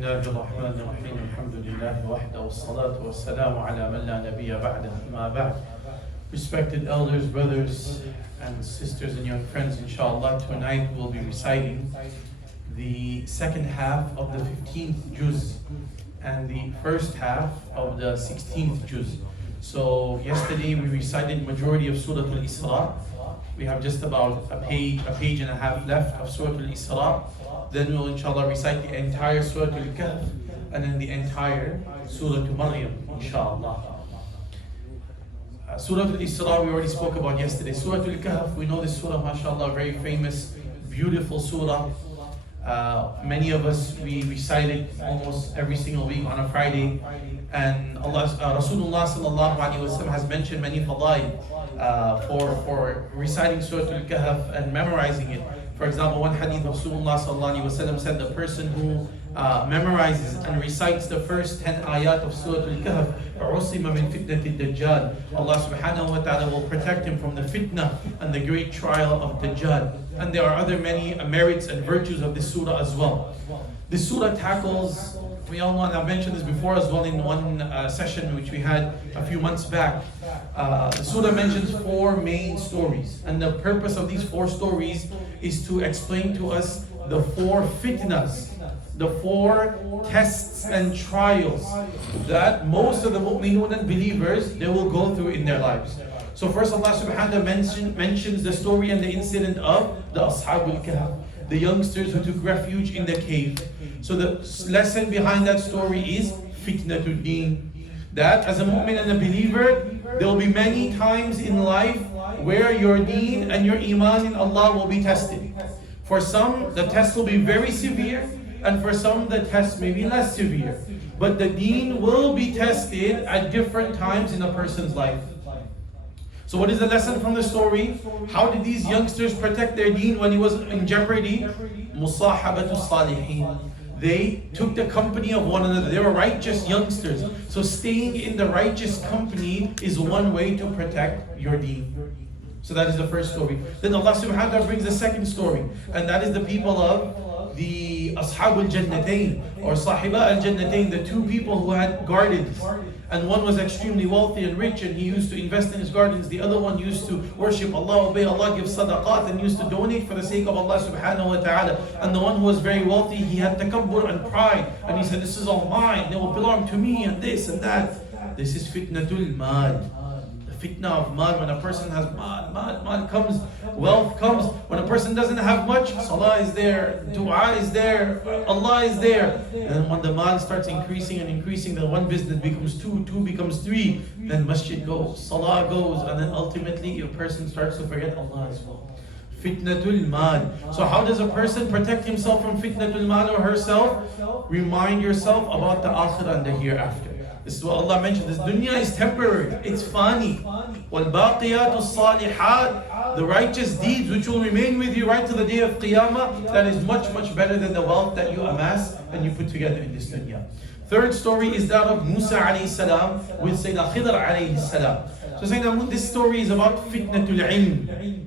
الله الرحمن الرحيم الحمد لله وحده والصلاة والسلام على من لا نبي بعده ما بعد. Respected elders, brothers and sisters and young friends, inshallah, tonight we'll be reciting the second half of the 15th juz and the first half of the 16th juz. So yesterday we recited majority of Surah al-Isra. We have just about a page and a half left of Surah al-Isra. Then we'll inshallah recite the entire Surah al-Kahf and then the entire Surah Maryam, inshallah. Surah al-Isra we already spoke about yesterday. Surah al-Kahf, we know this surah, mashallah, very famous, beautiful surah. Many of us, we recite it almost every single week on a Friday. And Rasulullah sallallahu alaihi wasallam has mentioned many fadail for reciting Surah al-Kahf and memorizing it. For example, one hadith of Rasulullah sallallahu alaihi wasallam said the person who memorizes and recites the first 10 ayat of Surah al-Kahf, عُصِمَ مِنْ فِتْنَةِ الدَّجَّالِ, Allah subhanahu wa ta'ala will protect him from the fitna and the great trial of Dajjal. And there are other many merits and virtues of this surah as well. This surah tackles, we all know, and I've mentioned this before as well in one session which we had a few months back. The surah mentions 4 main stories, and the purpose of these 4 stories is to explain to us the 4 fitnas, the 4 tests and trials that most of the mu'minun and believers, they will go through in their lives. So first Allah subhanahu wa ta'ala mentions the story and the incident of the Ashabul Kahf, the youngsters who took refuge in the cave. So the lesson behind that story is fitnatul deen. That as a mu'min and a believer, there will be many times in life where your deen and your iman in Allah will be tested. For some, the test will be very severe, and for some, the test may be less severe. But the deen will be tested at different times in a person's life. So what is the lesson from the story? How did these youngsters protect their deen when it was in jeopardy? Musahabatu salihin. They took the company of one another. They were righteous youngsters. So staying in the righteous company is one way to protect your deen. So that is the first story. Then Allah subhanahu wa ta'ala brings the second story. And that is the people of the Ashabul Jannatain, or Sahiba al-Jannatain, the 2 people who had gardens. And one was extremely wealthy and rich, and he used to invest in his gardens. The other one used to worship Allah, obey Allah, give sadaqat, and used to donate for the sake of Allah subhanahu wa ta'ala. And the one who was very wealthy, he had takabbur and pride. And he said, this is all mine, they will belong to me, and this and that. This is fitnatul mal. The fitna of mal, when a person has mal comes, wealth comes. When a person doesn't have much, salah is there, dua is there, Allah is there. And when the mal starts increasing and increasing, then one business becomes 2, 2 becomes 3, then masjid goes, salah goes, and then ultimately a person starts to forget Allah as well. Fitnatul mal. So how does a person protect himself from fitnatul mal or herself? Remind yourself about the akhirah and the hereafter. This is what Allah mentioned. This dunya is temporary. It's fani. وَالْبَاقِيَاتُ الصَّالِحَاتِ, the righteous deeds which will remain with you right to the day of Qiyamah, that is much, much better than the wealth that you amass and you put together in this dunya. Third story is that of Musa alayhi salam with Sayyidina Khidr alayhi salam. So Sayyidina, this story is about fitnatul ilm.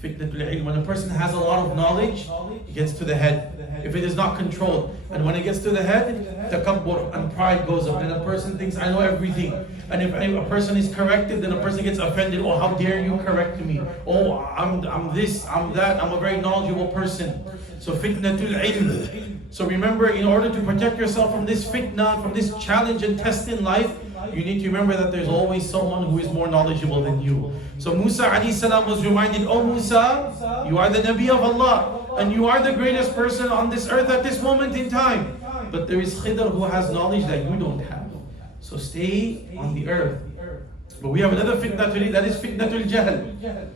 Fitnatul ilm. When a person has a lot of knowledge, it gets to the head. If it is not controlled, and when it gets to the head, takabbur and pride goes up, and a person thinks, I know everything. And if a person is corrected, then a person gets offended. Oh, how dare you correct me? Oh, I'm this, I'm that, I'm a very knowledgeable person. So fitnatul ilm. So remember, in order to protect yourself from this fitna, from this challenge and test in life, you need to remember that there's always someone who is more knowledgeable than you. So Musa alayhi salam was reminded, oh Musa, you are the Nabi of Allah, and you are the greatest person on this earth at this moment in time. But there is Khidr who has knowledge that you don't have. So stay on the earth. But we have another fitna today, that is fitnatul jahl.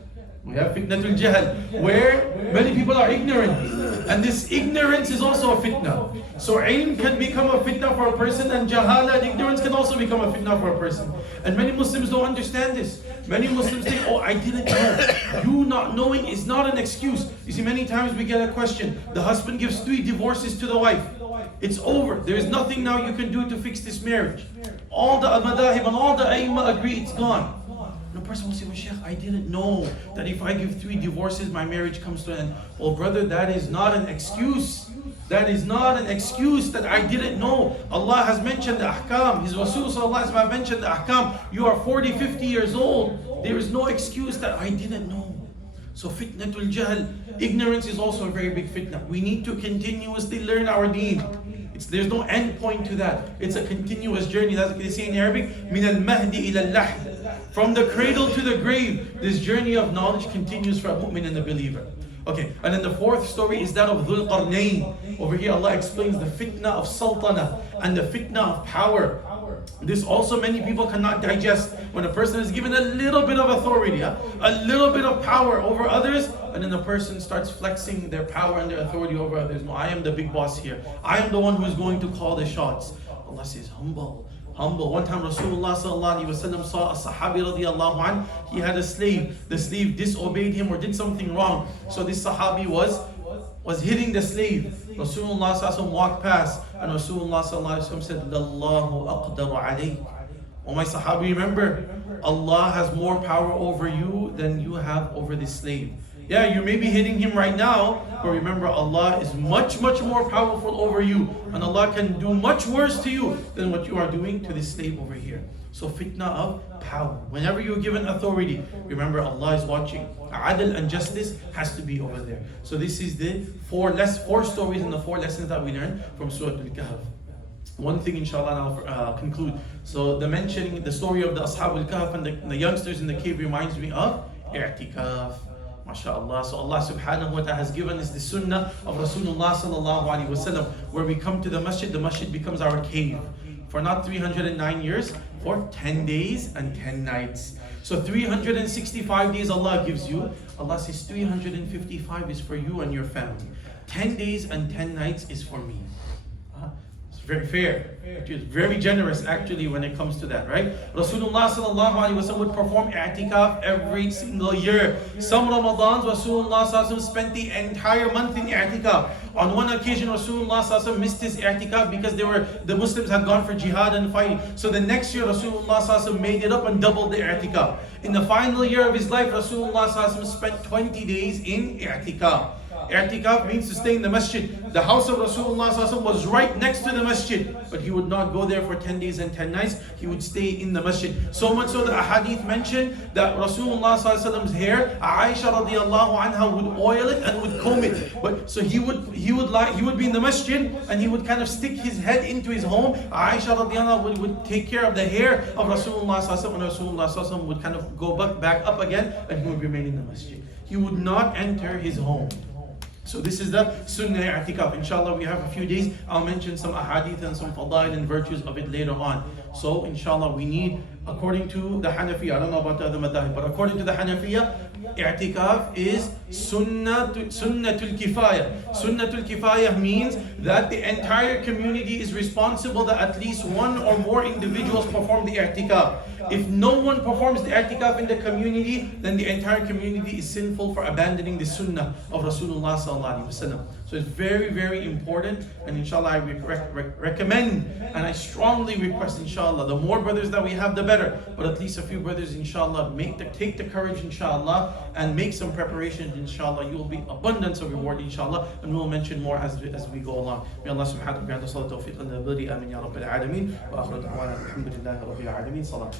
We have fitnatul jahl, where many people are ignorant. And this ignorance is also a fitna. So ilm can become a fitna for a person, and jahala and ignorance can also become a fitna for a person. And many Muslims don't understand this. Many Muslims think, oh, I didn't know. You not knowing is not an excuse. You see, many times we get a question. The husband gives 3 divorces to the wife. It's over. There is nothing now you can do to fix this marriage. All the madahib and all the aimah agree it's gone. The person will say, well, Sheikh, I didn't know that if I give 3 divorces, my marriage comes to an end. Well, brother, that is not an excuse. That is not an excuse that I didn't know. Allah has mentioned the ahkam. His Rasul sallallahu alaihi wasallam mentioned the ahkam. You are 40, 50 years old. There is no excuse that I didn't know. So fitnatul jahl, ignorance is also a very big fitna. We need to continuously learn our deen. There's no end point to that. It's a continuous journey. That's what they say in Arabic, min al-mahdi ila al-lahd. From the cradle to the grave, this journey of knowledge continues for a mu'min and a believer. Okay, and then the fourth story is that of Dhul Qarnayn. Over here Allah explains the fitna of sultana and the fitna of power. This also many people cannot digest. When a person is given a little bit of authority, a little bit of power over others, and then the person starts flexing their power and their authority over others. No, I am the big boss here. I am the one who is going to call the shots. Allah says, humble. Humble. One time Rasulullah sallallahu alaihi wasallam saw a Sahabi radiallahu anh. He had a slave. The slave disobeyed him or did something wrong. So this Sahabi was hitting the slave. Rasulullah sallallahu alaihi wasallam walked past, and Rasulullah sallallahu alaihi wasallam said, Allahu aqdaru alayk. Oh my Sahabi, remember, Allah has more power over you than you have over this slave. Yeah, you may be hitting him right now, but remember Allah is much, much more powerful over you. And Allah can do much worse to you than what you are doing to this slave over here. So fitna of power. Whenever you're given authority, remember Allah is watching. Adl and justice has to be over there. So this is the four stories and the 4 lessons that we learned from Surah al-Kahf. One thing inshallah, and I'll conclude. So the story of the Ashab al-Kahf and the youngsters in the cave reminds me of i'tikaf. MashaAllah. So Allah subhanahu wa ta'ala has given us the sunnah of Rasulullah sallallahu alaihi wasallam, where we come to the masjid becomes our cave. For not 309 years, for 10 days and 10 nights. So 365 days Allah gives you. Allah says 355 is for you and your family. 10 days and 10 nights is for me. It's very fair. It's very generous actually when it comes to that, right? Rasulullah sallallahu alaihi wasallam would perform i'tikaf every single year. Some Ramadans, Rasulullah sallallahu alaihi wasallam spent the entire month in i'tikaf. On one occasion, Rasulullah sallallahu alaihi wasallam missed his i'tikaf because the Muslims had gone for jihad and fighting. So the next year, Rasulullah sallallahu alaihi wasallam made it up and doubled the i'tikaf. In the final year of his life, Rasulullah sallallahu alaihi wasallam spent 20 days in i'tikaf. I'tikaf means to stay in the masjid. The house of Rasulullah was right next to the masjid, but he would not go there for 10 days and 10 nights. He would stay in the masjid. So much so the ahadith mentioned that Rasulullah's hair, Aisha radiallahu anha would oil it and would comb it. But so he would be in the masjid and he would kind of stick his head into his home. Aisha radiallahu anha would take care of the hair of Rasulullah, and Rasulullah would kind of go back up again, and he would remain in the masjid. He would not enter his home. So this is the Sunnah i'tikaf. Inshallah, we have a few days. I'll mention some ahadith and some fadail and virtues of it later on. So inshallah, we need, according to the Hanafiya, I don't know about the other madhahib, but according to the Hanafiya, i'tikaf is sunnatul kifaya. Sunnatul kifaya means that the entire community is responsible that at least one or more individuals perform the i'tikaf. If no one performs the i'tikaf in the community, then the entire community is sinful for abandoning the sunnah of Rasulullah sallallahu alaihi wasallam. So it's very, very important, and inshallah I recommend and I strongly request, inshallah, the more brothers that we have, the better. But at least a few brothers, inshallah, take the courage, inshallah, and make some preparations, inshallah. You will be abundance of reward, inshallah, and we will mention more as we go along. May Allah subhanahu wa ta'ala grant us all the tawfiq and the ability. Amin ya rabbil alameen. Wa akhiru da'wana alhamdulillahi rabbil alameen. Salatu.